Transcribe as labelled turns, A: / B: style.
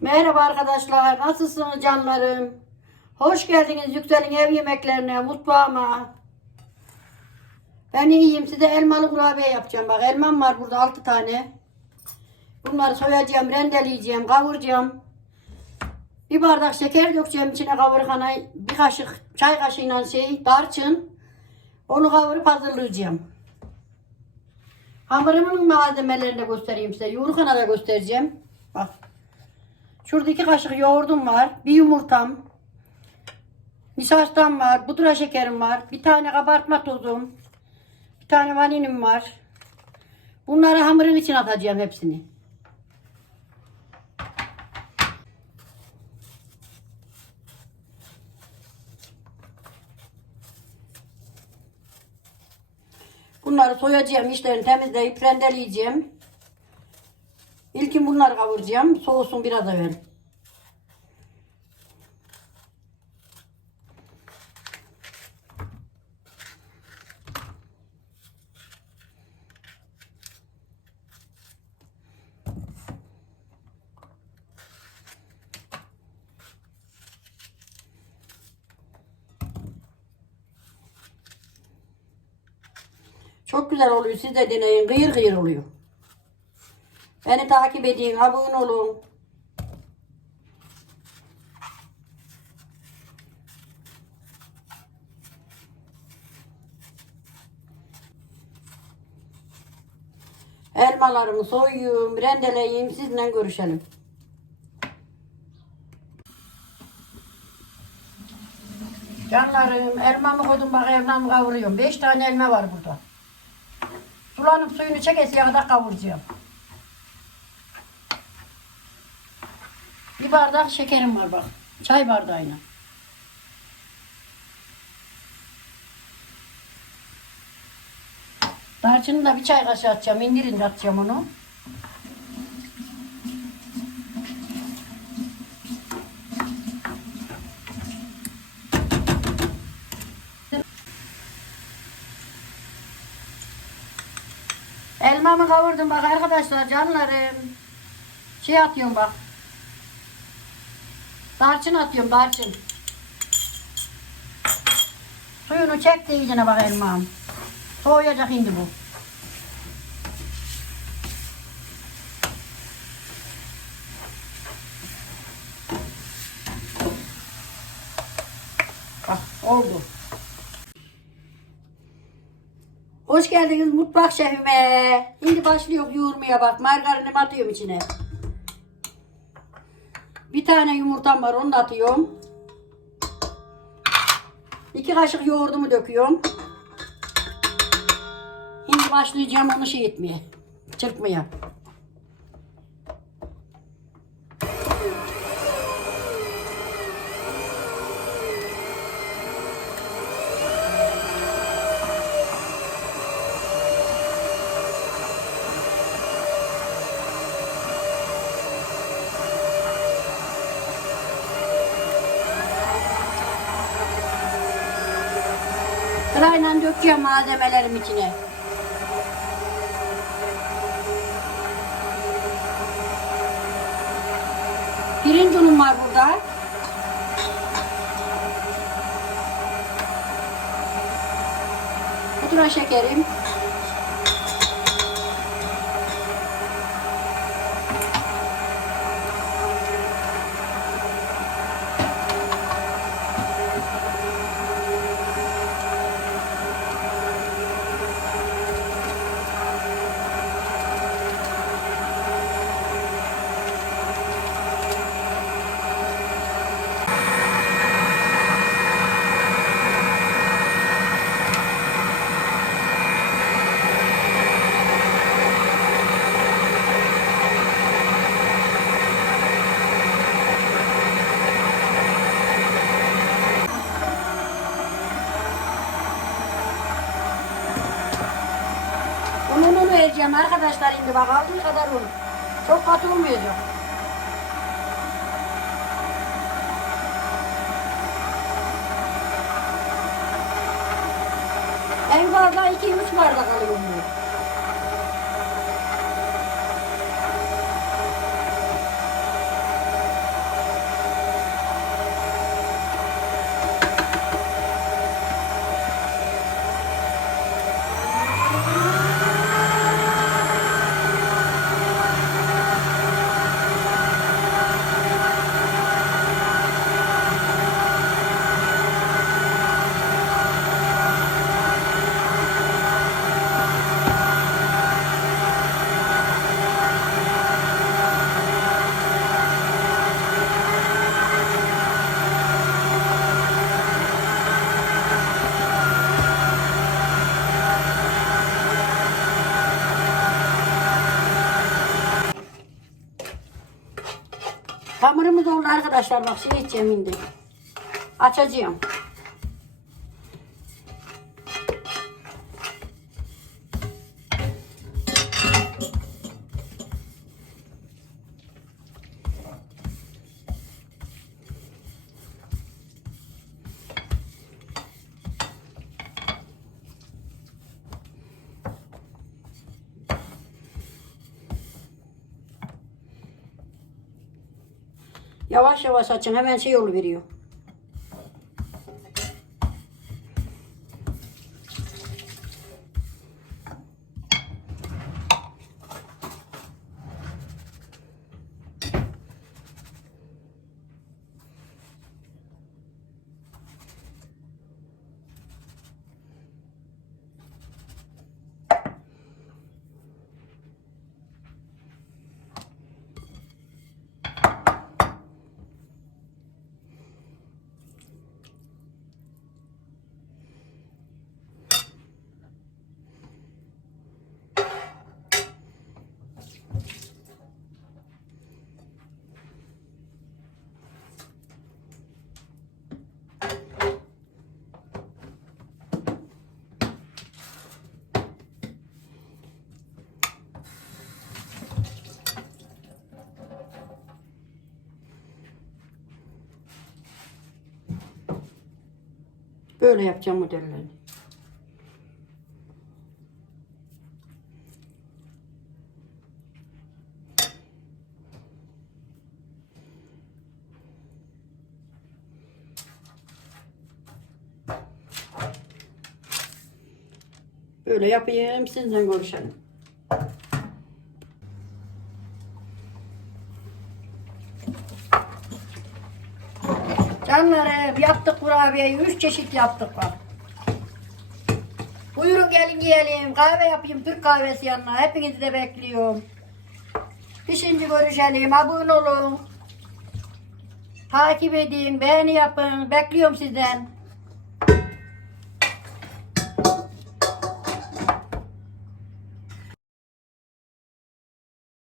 A: Merhaba arkadaşlar, nasılsınız canlarım? Hoş geldiniz Yüksel'in ev yemeklerine, mutfağıma. Ben iyiyim, size elmalı kurabiye yapacağım. Bak elmam var burada 6 tane. Bunları soyacağım, rendeleyeceğim, kavuracağım. Bir bardak şeker dökeceğim içine kavurgana. Bir kaşık çay kaşığıyla şey, darçın. Onu kavurup hazırlayacağım. Hamurumun malzemelerini de göstereyim size. Yoğurkana da göstereceğim. Bak. Şurada iki kaşık yoğurdum var. Bir yumurtam. Nişastam var. Pudra şekerim var. Bir tane kabartma tozum. Bir tane vanilim var. Bunları hamurun için atacağım hepsini. Bunları soyacağım, işlerini temizleyip rendeleyeceğim. Bunları kavuracağım. Soğusun biraz evvel. Çok güzel oluyor. Siz de deneyin. Gıyır gıyır oluyor. Beni takip edin. Abone olun. Elmalarımı soyuyum, rendeleyeyim, sizinle görüşelim. Canlarım, elmamı koydum bak elmamı kavuruyorum. Beş tane elma var burada. Sulanıp suyunu çekesiye kadar kavuracağım. Bir bardak şekerim var bak. Çay bardağıyla. Darçını da bir çay kaşığı atacağım. İndirin de atacağım onu. Elmamı kavurdum bak arkadaşlar canlarım. Şey atıyorum bak. Darçın atıyorum darçın. Suyunu çekti iyicene bak elmam. Soğuyacak şimdi bu. Bak oldu. Hoş geldiniz mutfak şefime. Şimdi başlıyor yoğurmaya bak. Margarinimi atıyorum içine. Tane yumurtam var onu da atıyorum. İki kaşık yoğurdumu döküyorum. Şimdi başlayacağım onu şey etmeye. Çırpmaya. Sırayla dökeceğim malzemelerim içine. Pirinç unum var burada. Pudra şekerim. Vereceğim arkadaşlar şimdi bak aldığı kadar un. Çok katı olmayacak. En fazla 2-3 bardak alıyorum bu. Hamurumuz oldu arkadaşlar bak şey içeceğim şimdi. Açacağım. Yavaş yavaş açın hemen şey veriyor. Böyle yapacağım modellerini. Böyle yapayım sizinle görüşelim. Canlarım yaptık kurabiyeyi. Üç çeşit yaptık bak. Buyurun gelin yiyelim. Kahve yapayım. Türk kahvesi yanına. Hepinizi de bekliyorum. Pişince görüşelim. Abone olun. Takip edin. Beğeni yapın. Bekliyorum sizden.